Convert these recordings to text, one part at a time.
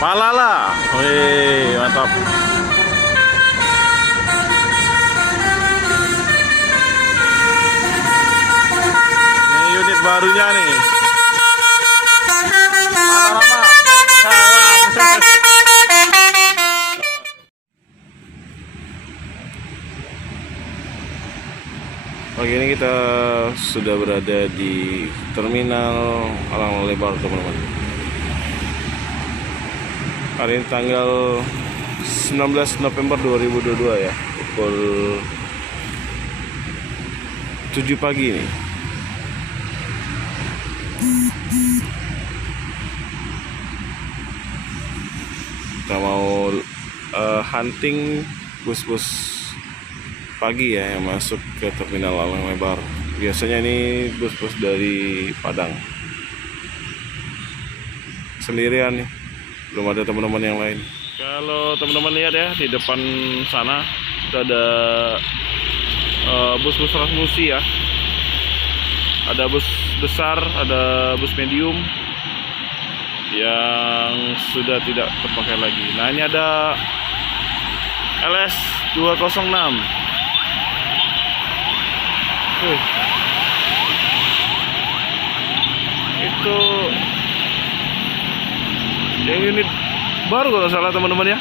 Palala. Wih, mantap. Ini unit barunya nih. Panorama. Pagi ini kita sudah berada di terminal Alang Lebar, teman-teman. Hari ini tanggal 19 November 2022 ya, pukul 7 pagi nih. Kita mau hunting bus-bus pagi ya yang masuk ke terminal Alang Lebar. Biasanya ini bus-bus dari Padang. Sendirian nih, belum ada teman-teman yang lain. Kalau teman-teman lihat ya, di depan sana sudah ada bus-bus transmusi ya. Ada bus besar, ada bus medium yang sudah tidak terpakai lagi. Nah, ini ada LS 206. Itu yang unit baru kalau salah, teman-teman ya.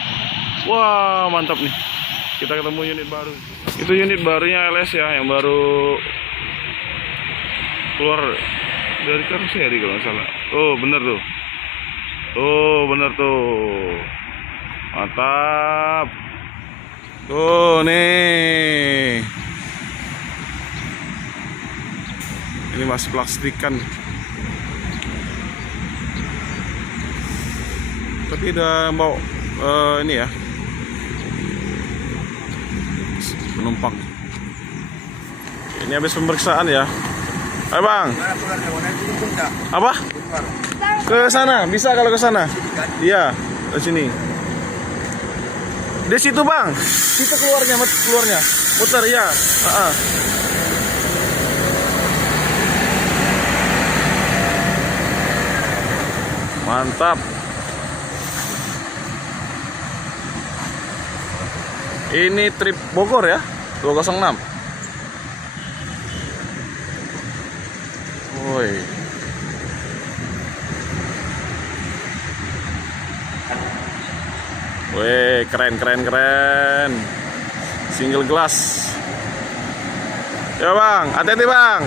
Wah, mantap nih, kita ketemu unit baru. Itu unit barunya LS ya, yang baru keluar dari Karseri kalau salah. Oh bener tuh, bener tuh, mantap tuh nih. Ini masih plastikan, tapi udah mau ini ya, penumpang. Ini habis pemeriksaan ya. Ayo bang. Apa? Ke sana, bisa kalau ke sana. Iya, ke sini. Di situ bang, situ keluarnya, muter ya. Mantap. Ini trip Bogor ya, 206. Woi. Weh, keren. Single glass. Ya bang, hati-hati bang.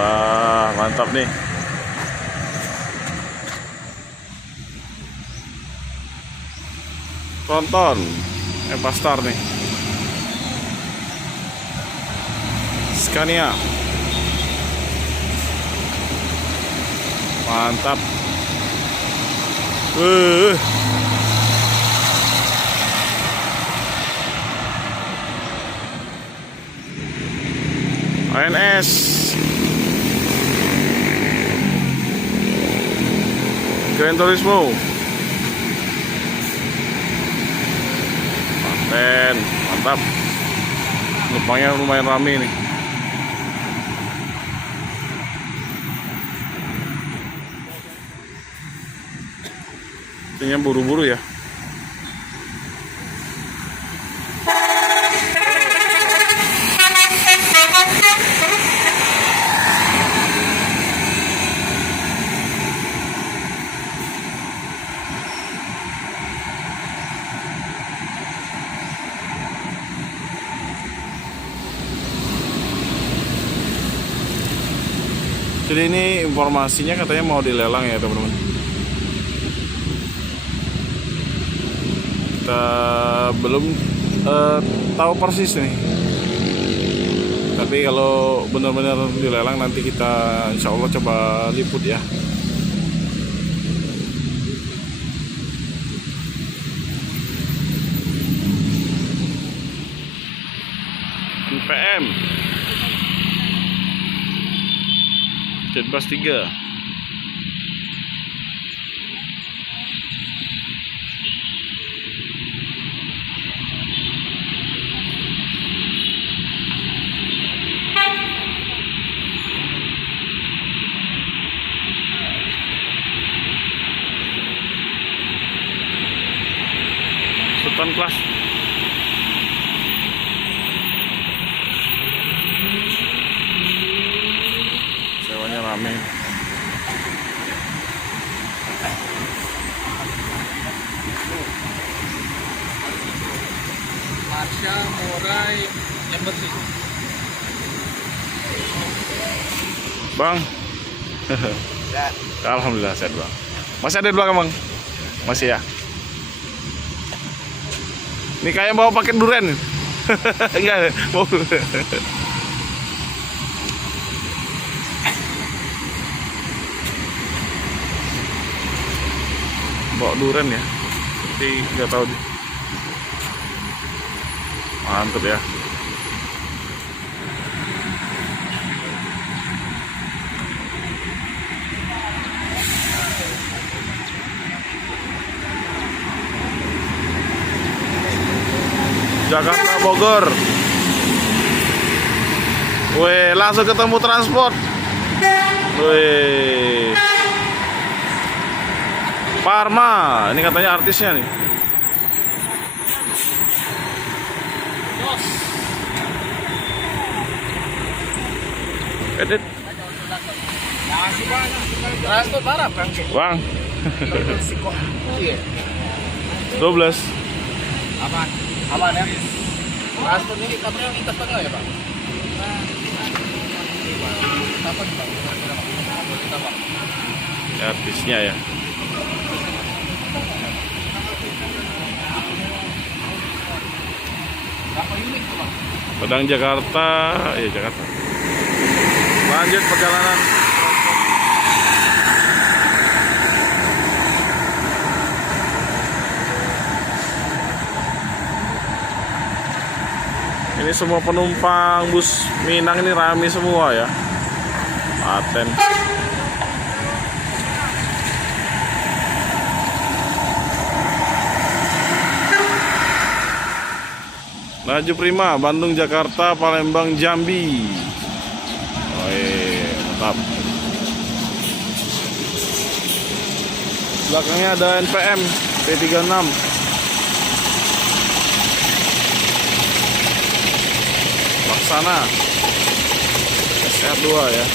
Wah, mantap nih. Tonton Pastar nih. Scania. Mantap. ANS. Gran Turismo. Mantap. Penumpangnya lumayan rame nih. Kayaknya buru-buru ya. Jadi ini informasinya katanya mau dilelang ya teman-teman. Kita belum tahu persis nih. Tapi kalau benar-benar dilelang nanti kita insya Allah coba liput ya. NPM Jetbus 3. Ton kelas. Sewanya rame. Marsha, Morai, yang bersih. Bang. Alhamdulillah sehat bang. Masih ada di belakang bang? Masih ya? Ini kayak bawa paket durian. Enggak, mau. Bawa durian ya? Tapi nggak tahu. Mantap ya. Jakarta Bogor. Wih, langsung ketemu transport. Wih. Parma, ini katanya artisnya nih. Edit. Masih banyak. Transport barang bang. Bang. Iya. 12. Aman. Aman ya. Transport ini katanya lintas tengah ya bang. Kapan bang? Ini artisnya ya. Berapa unit tuh bang? Padang Jakarta, ya Jakarta. Lanjut perjalanan. Ini semua penumpang bus Minang ini rame semua ya. Paten. Laju prima, Bandung, Jakarta, Palembang, Jambi. Mantap. Belakangnya ada NPM P36. Laksana SR2 ya.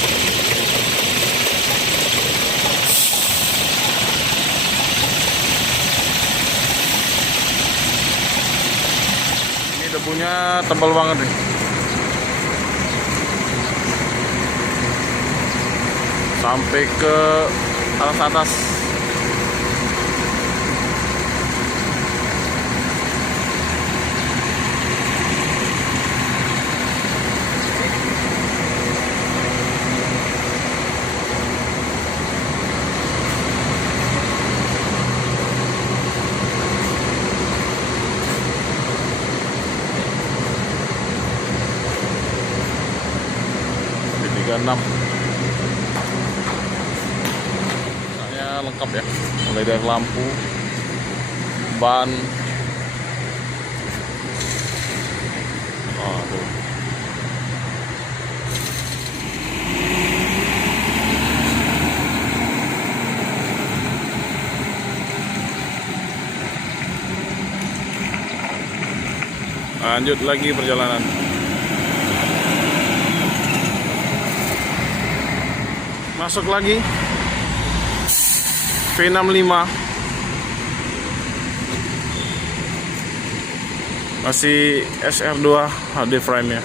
Ini debunya tebal banget nih. Sampai ke atas. Di 36. Lengkap ya, mulai dari lampu, ban, tuh. Lanjut lagi perjalanan. Masuk lagi V65, masih SR2 HD frame nya.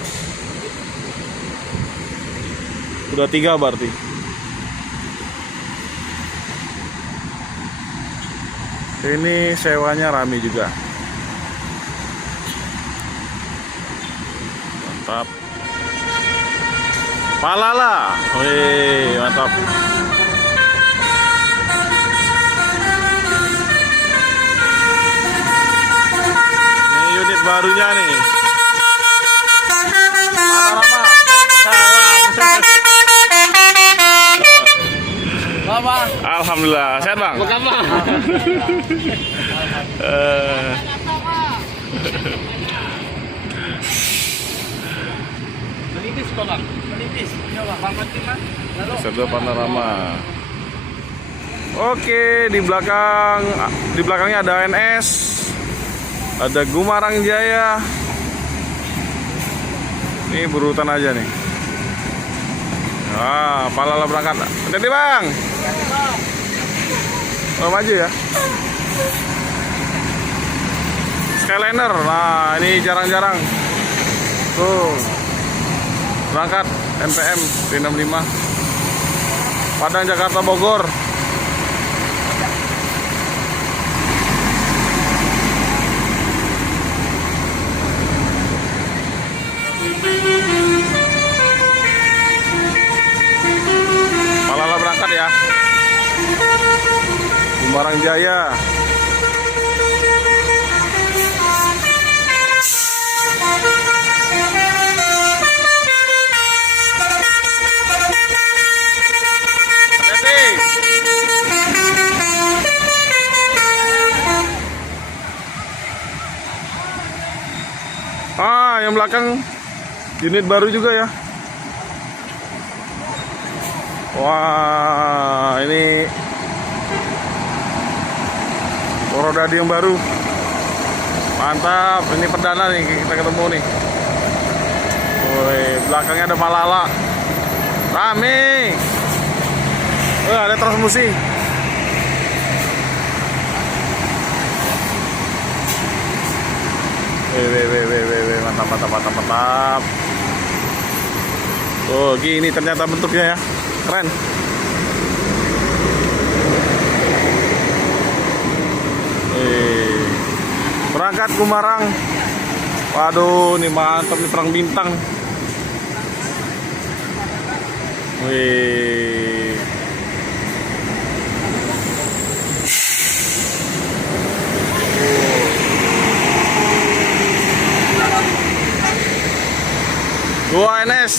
Udah 3 berarti. Ini sewanya rame juga. Mantap. Palala, wih mantap. Barunya nih Panorama. Bapak. Alhamdulillah sehat bang. Bukan bang. Menitis kok bang. Menitis. Ya bang. Bang Fatima. Serta Panorama. Oke, di belakangnya ada NS. Ada Gumarang Jaya. Ini berurutan aja nih. Ah, Palala berangkat. Hati-hati bang. Oh, maju ya. Skyliner. Nah, ini jarang-jarang. Tuh. Berangkat NPM 365. Padang Jakarta Bogor. Palala berangkat ya. Gumarang Jaya. Ah, yang belakang unit baru juga ya. Wah, ini Korodadi yang baru. Mantap, ini perdana nih kita ketemu nih. Woi, belakangnya ada Palala. Rame. Ada transmusi. Mantap. Oh, gini ternyata bentuknya ya. Keren. Berangkat Gumarang. Waduh, ini mantap nih perang bintang. Wih. Gua NS.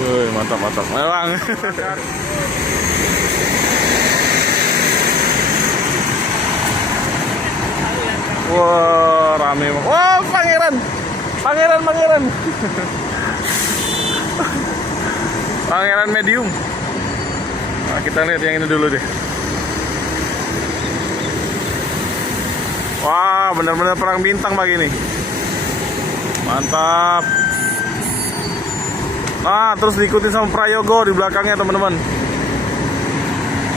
Wih, mantap. Memang. Wah, rame banget. Wah, pangeran. Pangeran medium. Nah, kita lihat yang ini dulu deh. Wah, benar-benar perang bintang pagi ini. Mantap. Nah, terus diikutin sama Prayogo di belakangnya, teman-teman.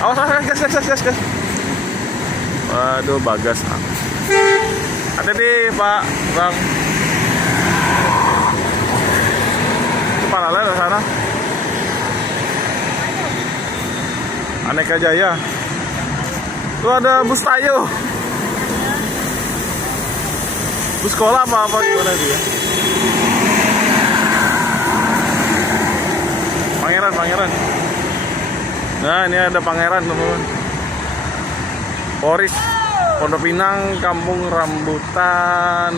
Awas, gas. Waduh, Bagas. Hati-hati, Pak. Bang. Itu Palala di sana. Aneka Jaya. Tuh ada bus Tayo. Bus sekolah apa gimana dia? Pangeran. Nah, ini ada Pangeran, teman-teman. Poris, Pondok Pinang, Kampung Rambutan,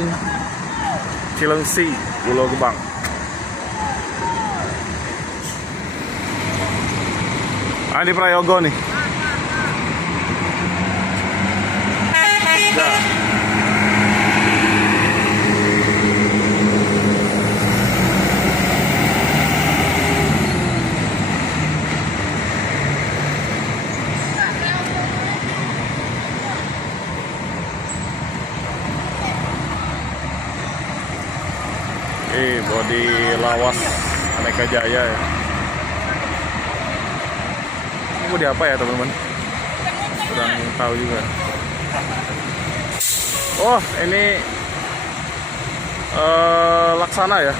Cilengsi, Pulau Gebang. Ah, di Prayogo nih. Nah. Bodi lawas Aneka Jaya ya. Ini bodi apa ya, teman-teman? Kurang tahu juga. Oh, ini Laksana ya.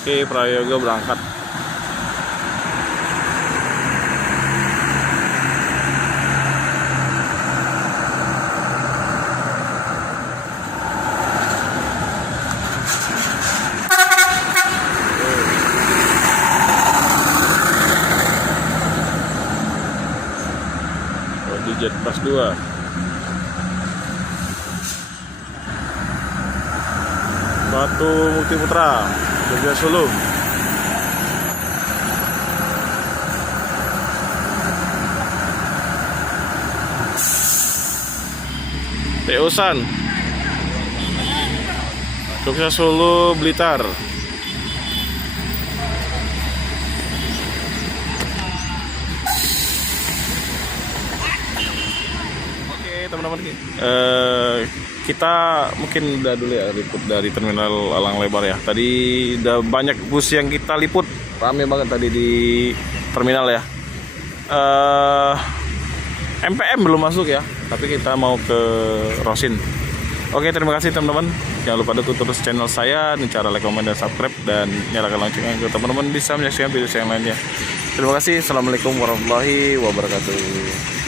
Oke, Prayogo berangkat. Di Jet Plus 2. Batu Mukti Putra, Jogja Solo. Teusan. Sukses Solo Blitar. Oke teman-teman, kita mungkin udah dulu ya liput dari terminal Elang Lebar ya. Tadi udah banyak bus yang kita liput, rame banget tadi di terminal ya. MPM belum masuk ya, tapi kita mau ke Rosin. Oke, terima kasih teman-teman. Jangan lupa dukung terus channel saya dengan cara like, comment, dan subscribe, dan nyalakan loncengnya agar teman-teman bisa menyaksikan video saya yang lainnya. Terima kasih. Assalamualaikum warahmatullahi wabarakatuh.